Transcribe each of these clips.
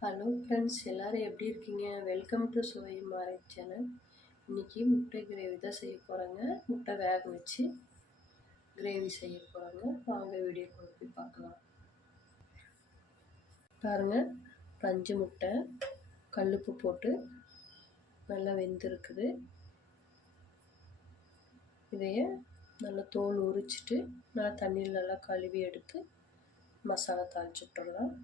Hello friends எல்லோரும் எப்படி இருக்கீங்க? வெல்கம் டு சுவை மாறை சேனல் இன்றைக்கி முட்டை கிரேவி தான் செய்ய போகிறேங்க முட்டை வேக வச்சு கிரேவி செய்ய போகிறாங்க வாங்க வீடியோ போய் பார்க்கலாம். பாருங்கள் பஞ்சு முட்டை கல்லுப்பு போட்டு நல்லா வெந்திருக்குது. இதைய நல்லா தோல் உரிச்சிட்டு நல்லா தண்ணியில் நல்லா கழுவி எடுத்து மசாலா தாளிச்சு விட்டுடலாம்.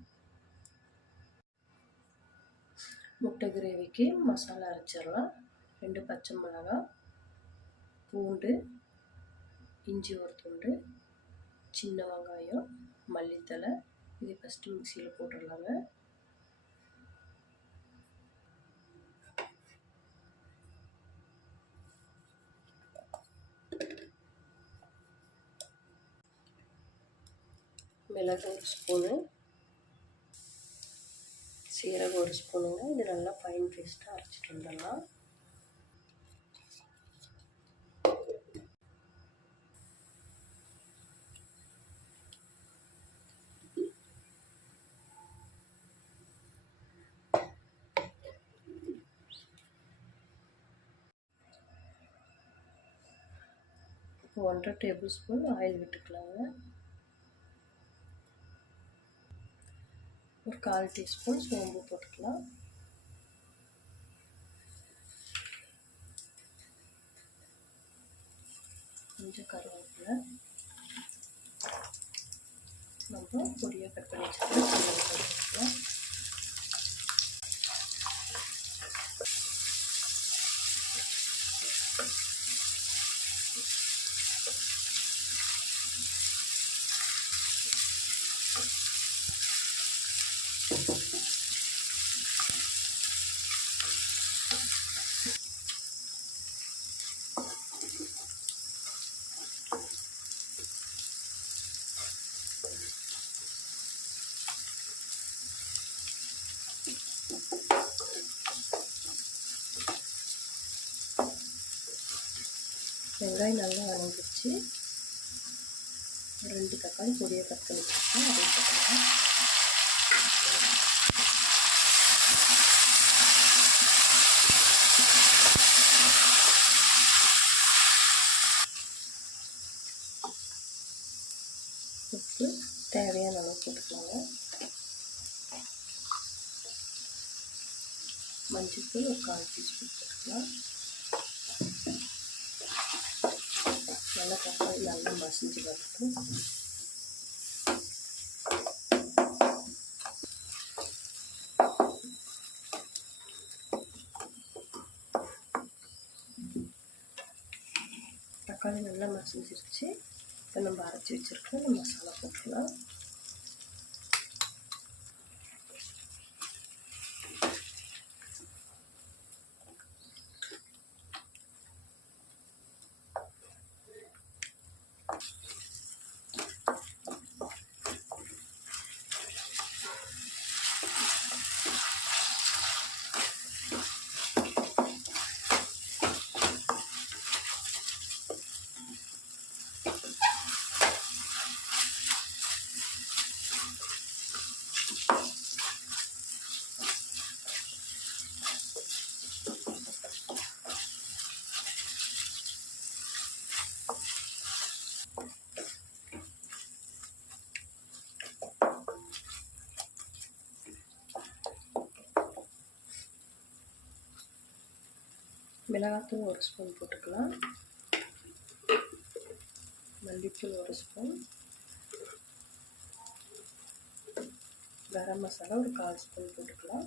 முட்டை கிரேவிக்கு மசாலா அரைச்சிடலாம். ரெண்டு பச்சை மிளகா பூண்டு இஞ்சி ஒரு துண்டு சின்ன வெங்காயம் மல்லித்தலை இது ஃபஸ்ட்டு மிக்சியில் போட்டுடலாங்க. மிளகு ஒரு ஸ்பூனு சீரகம் ஒரு ஸ்பூனுங்க இது நல்லா ஃபைன் பேஸ்ட்டாக அரைச்சிட்டு வந்துடலாம். ஒன்றரை டேபிள் ஸ்பூன் ஆயில் விட்டுக்கலாங்க. ஒரு கால் டீஸ்பூன் சோம்பு போட்டுக்கலாம். கொஞ்சம் கருவேப்பிலை. நம்ம பொடியாக கட் பண்ணி வச்சுக்கலாம் வெங்காயம் நல்லா வதங்கிடுச்சு ரெண்டு தக்காளி பொடியை கட் பண்ணி வச்சுருக்கேன். அதை போட்டுக்கலாம் உப்பு தேவையான அளவு போட்டுக்கலாங்க. மஞ்சள் தூள் ஒரு கால் டீஸ்பூன் போட்டுக்கலாம். நல்லா தக்காளி நல்லா மசிஞ்சு பார்த்துட்டு தக்காளி நல்லா மசிஞ்சிருச்சு. இப்போ நம்ம அரைச்சி வச்சுருக்க மசாலா போட்டுக்கலாம். மிளகாத்தூள் ஒரு ஸ்பூன் போட்டுக்கலாம். மல்லித்தூள் ஒரு ஸ்பூன். கரம் மசாலா ஒரு கால் ஸ்பூன் போட்டுக்கலாம்.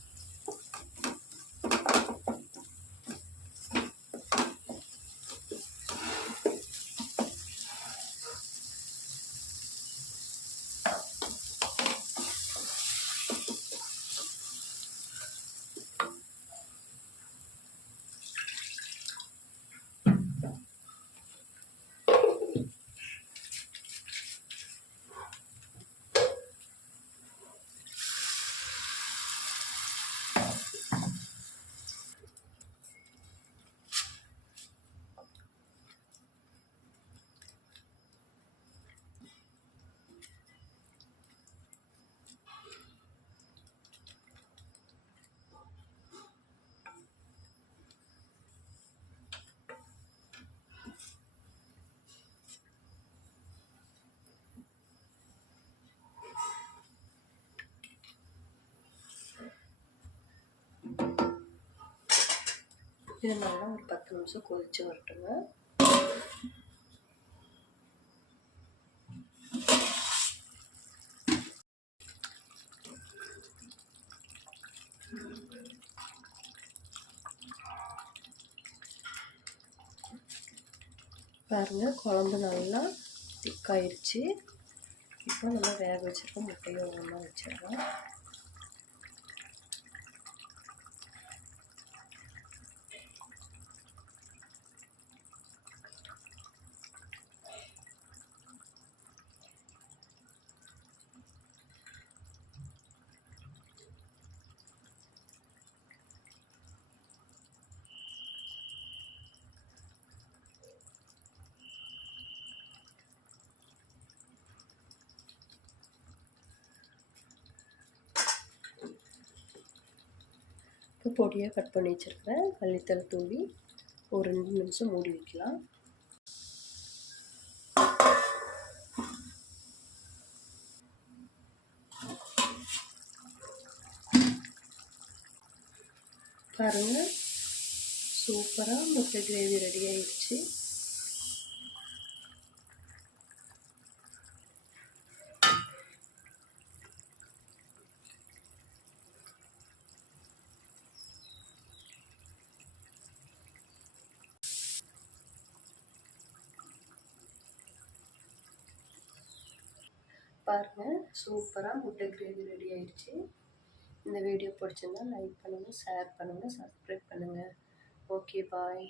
இது நல்லா ஒரு பத்து நிமிஷம் கொதிச்சு வரட்டுங்க. பாருங்கள் குழம்பு நல்லா திக்காயிடுச்சு இப்போ நல்லா வேக வச்சுருக்கோம் முட்டையை ஒன்றா வச்சிடலாம் இப்போ பொடியாக கட் பண்ணி வச்சுருக்கிறேன். மல்லித்தலை தூவி ஒரு ரெண்டு நிமிஷம் மூடி வைக்கலாம். பாருங்கள் சூப்பராக முட்டை கிரேவி ரெடி ஆயிடுச்சு. பாருங்கள் சூப்பராக முட்டை கிரேவி ரெடி ஆயிடுச்சு. இந்த வீடியோ பிடிச்சிருந்தா லைக் பண்ணுங்கள் ஷேர் பண்ணுங்கள் சப்ஸ்கிரைப் பண்ணுங்கள் ஓகே பாய்